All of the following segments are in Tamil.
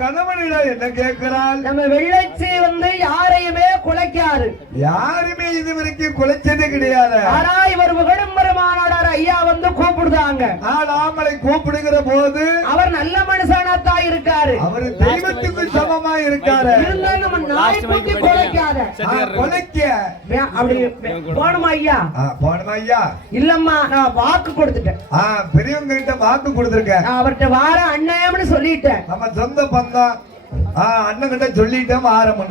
கணவனிடம் என்ன கேட்கிறாள்? நம்ம வெள்ளச்சி யாரையுமே குலைக்காது, யாருமே இதுவரைக்கும் குலைச்சது கிடையாது. ஆனா இவர் புகழும் பெருமானார் ஐயா கூப்பிடுதாங்க. நாமளை கூப்பிடுகிற போது அவர் நல்ல மனுஷனாத்தான் இருக்காரு, அவர் தெய்வத்துக்கு சமமா இருக்காரு. இருந்தாலும் நம்ம நாய்க்குட்டி குலைக்காத குலைக்க அப்படி போணுமா ஐயா? போணுமா ஐயா? இல்லம்மா, நான் வாக்கு கொடுத்துட்டேன். பெரியவங்க கிட்ட வாக்கு கொடுத்துருக்கேன். அவர்கிட்ட வார அண்ணன்னு சொல்லிட்டேன். நம்ம சொந்த பந்தம் அண்ணன் கிட்ட சொல்லிட்டோம்.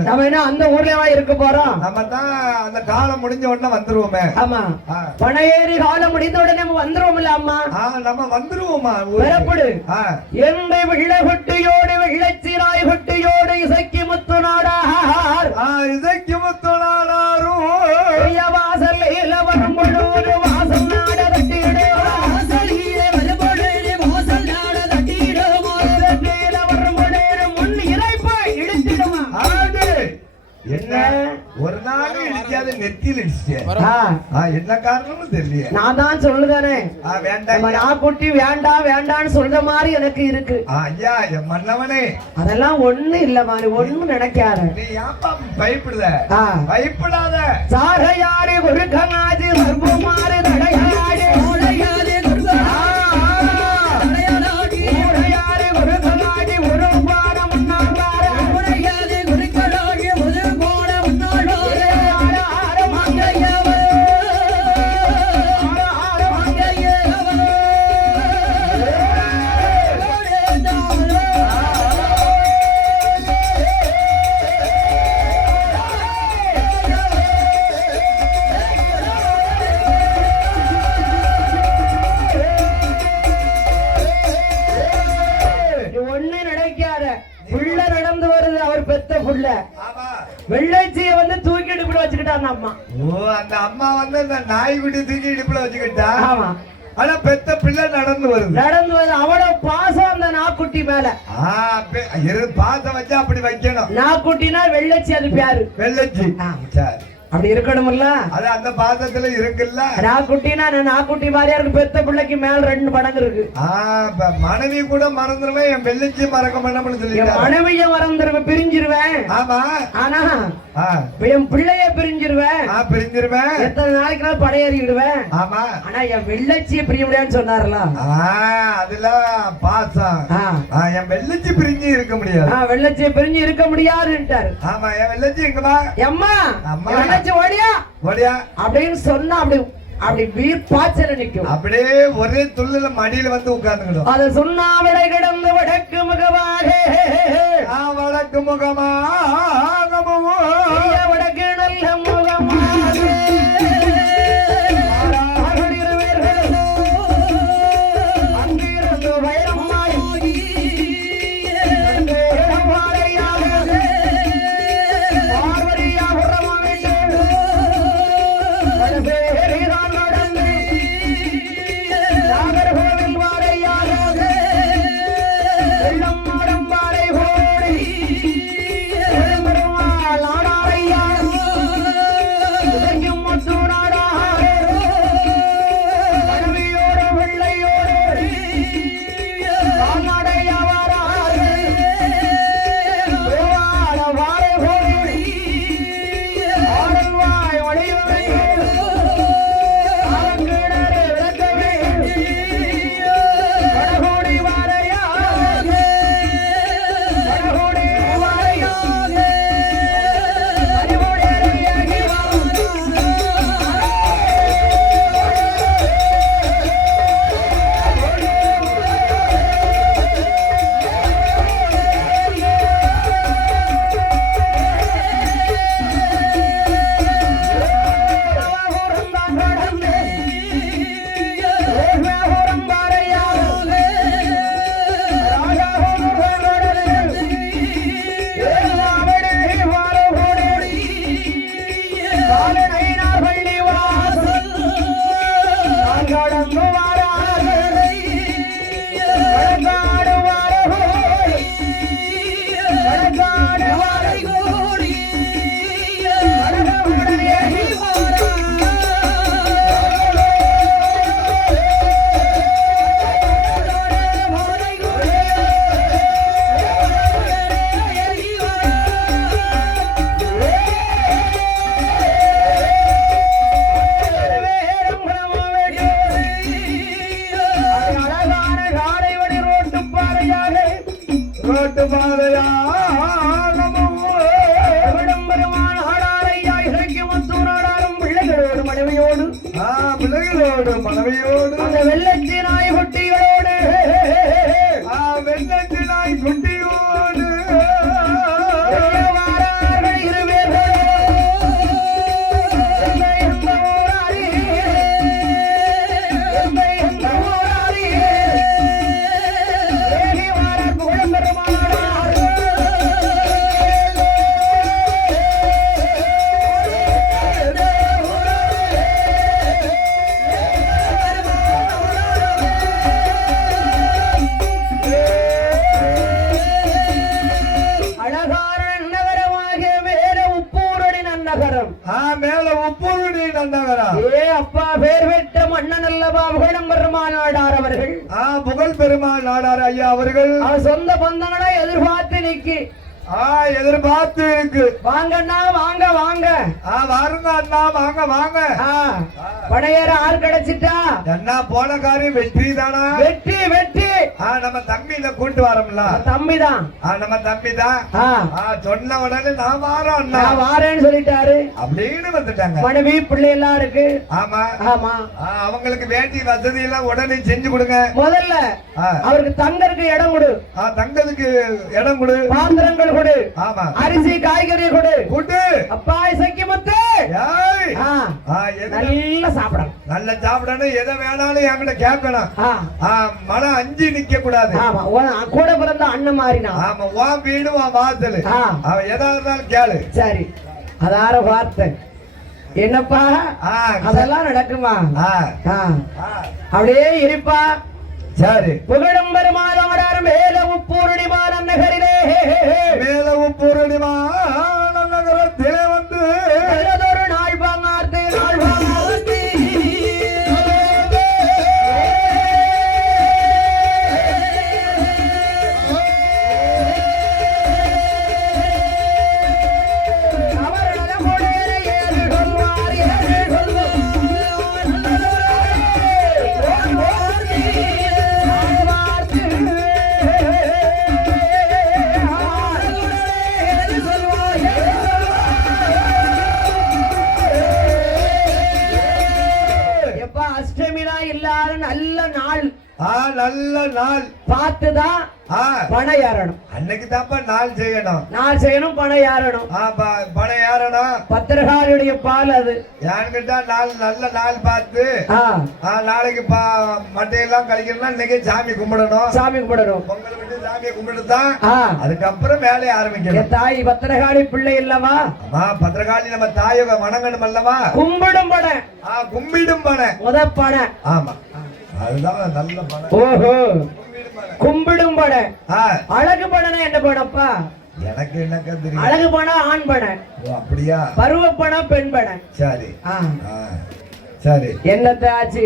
நம்ம என்ன அந்த ஊர்லவா இருக்க போறோம்? நம்ம தான் அந்த காலம் முடிஞ்ச உடனே வந்துருவோமே. ஆமா, பனையேறி காலம் முடிந்த உடனே நம்ம வந்துருவோம்ல அம்மா. நம்ம வந்துருவோமா? பெறப்படு எந்த வெள்ள குட்டியோடு வெள்ளச்சிராய் குட்டியோடு இசைக்கு முத்து நாடார், இசைக்கு முத்து நாடாரும் வாசல் வரும் பொழுது வாசல் நாட தட்டிடு, என்ன ஒரு நாள் இடிக்காத நெத்தியில் என்ன காரணமும் தெரியல. நான் தான் சொல்லுதானே வேண்டாம், நான் குட்டி வேண்டாம் வேண்டான்னு சொல்ற மாதிரி எனக்கு இருக்கு. ஐயா என் மன்னவனே, அதெல்லாம் ஒண்ணு இல்ல மாதிரி ஒண்ணும் நினைக்காத. நீ ஏப்பா பயப்படுத? பயப்படாத. சாரையாரே ஒரு கங்காஜி வர்புமாறு தடையாரே வெள்ளச்சிய தூக்கிட்டு இப்படி வச்சுக்கிட்டாங்க அம்மா. அந்த அம்மா அந்த நாய்க்குட்டி தூக்கி இடுப்புல வச்சுக்கிட்டா. ஆனா பெத்த பிள்ளை நடந்து வருது. அவளோட பாசம் அந்த நாக்குட்டி மேல. பாசம் வச்சா அப்படி வைக்கணும். நாக்குட்டினா வெள்ளச்சி, அது பேரு வெள்ளச்சி. அப்படி இருக்கணும்ல, அது அந்த பாசத்துல இருக்குல்ல. நாக்குட்டினா நாக்குட்டி மாதிரியா இருக்கு, பெத்த பிள்ளைக்கு மேல 2 மடங்கு இருக்கு. மனைவி கூட மறந்துருவேன், என் வெள்ளச்சி மறக்க மாட்டோம்னு சொல்லி மனைவிய மறந்துருவேன், பிரிஞ்சிருவேன். ஆமா, ஆனா என் பிள்ளைய பிரிஞ்சிருவேன். பிரிஞ்சிருவேன், எத்தனை நாளைக்கு நாள் படையேறிடுவேன். ஆமா, ஆனா என் வெள்ளச்சிய பிரிய முடியாதுன்னு சொன்னார்ல. அதெல்லாம் பாசம். என் வெள்ளச்சி பிரிஞ்சு இருக்க முடியாது. வெள்ளச்சிய பிரிஞ்சு இருக்க முடியாதுன்ட்டாரு. ஆமா, என் வெள்ளச்சி எங்கம்மா? அம்மா அம்மா ஓடியா ஓடியா அப்படின்னு சொன்னா அப்படி வீர் பாய்ச்சல நிக்கும். அப்படியே ஒரே துள்ளுல மடியில உட்கார்ந்துக்கிடும். அது சொன்னா விடை கிடந்து வடக்கு முகமாக வடக்கு முகமாக வடக்கு நல்ல முகமாக அங்கிருந்து வைரமாய் வெள்ளம் மடம் பாறை போடி கோட்டு பாதையா பெருமான் ஆடாரையா இசைக்கு முத்தூராடும் பிள்ளைகளோடு மனைவியோடு பிள்ளைகளோடு மனைவியோடு அந்த வெள்ளச்சி நாய் குட்டிகளோடு வெள்ளச்சி நாய் குட்டியோடு மேல உப்பூரணி நன்னகரம். ஏ அப்பா பேர் பெற்ற மன்னன் அல்லவா புகழம் பெருமாள் நாடார் அவர்கள். புகழ் பெருமாள் நாடார் ஐயா அவர்கள் சொந்த பந்தங்களை எதிர்பார்த்து நிக்கி எதிர்பார்த்து இருக்கு. வாங்க அண்ணா வாங்க வாங்க. வாருங்க அண்ணா வாங்க வாங்க. படையேற ஆள் கிடைச்சிட்டா என்ன போன காரியம் வெற்றி தானா? வெற்றி வெற்றி. நம்ம தம்பியில கூட்டு வரோம்ல. தம்பிதான் நம்ம தம்பிதான். சொன்ன உடனே நான் வாரோம் அண்ணா வாரேன்னு சொல்லிட்டாரு. அப்படின்னு வந்துட்டாங்க. மனைவி பிள்ளை எல்லாம் இருக்கு. ஆமா ஆமா. அவங்களுக்கு வேண்டிய வசதி எல்லாம் உடனே செஞ்சு கொடுங்க. முதல்ல அவருக்கு தங்கருக்கு இடம் கொடு. தங்கத்துக்கு இடம் கொடு. பாத்திரங்கள் கொடு. ஆமா. அரிசி காய்கறி கொடு. கொடு. அப்பா இசைக்கு முத்து. நல்லா சாப்பிடணும். நல்லா சாப்பிடணும். எதை வேணாலும் என்கிட்ட கேட்கணும். மனம் அஞ்சு நிக்க கூடாது. கூட பிறந்த அண்ணன் மாறினா. ஆமா. உன் வீடு உன் வாசல். அவன் எதா இருந்தாலும் கேளு. சரி அதார வார்த்தை என்னப்பா அதெல்லாம் நடக்குமா? அப்படியே இருப்பா. சரி. புகழும் பெருமாளாடார் மேல உப்பூரணிமான நகரிலே மேல உப்பூரணிமான நகரத்திலே வந்து நல்லதொரு நாள் பாங்கார்த்தே நாள் பாங்கார்த்தே நல்ல நாள் பார்த்துதான் பணம் ஏறணும். அன்னைக்கு தாப்பா நாள் செய்யணும். நாள் செய்யணும் பணம் ஏறணும். பணம் ஏறணும். பத்திரகாளியுடைய பால் அது யாருக்கிட்ட நாள் நல்ல நாள் பார்த்து நாளைக்கு மட்டையெல்லாம் கழிக்கணும்னா இன்னைக்கு சாமி கும்பிடணும். சாமி கும்பிடணும். பொங்கல் விட்டு சாமியை கும்பிட்டுதான் அதுக்கப்புறம் வேலையை ஆரம்பிக்கணும். தாய் பத்திரகாளி பிள்ளை இல்லவா? பத்திரகாளி நம்ம தாயை வணங்கணும் அல்லவா? கும்பிடும் பண கும்பிடும் பண முத பண. ஆமா அதுதான் நல்ல பணம். ஓஹோ கும்பிடும் பட. அழகு படனா என்ன படப்பா? எனக்கு என்னக்கா தெரியும். அழகு பணம் ஆண் பண. அப்படியா? பருவ பணம் பெண் பண. சரி சரி. என்னத்த ஆச்சு?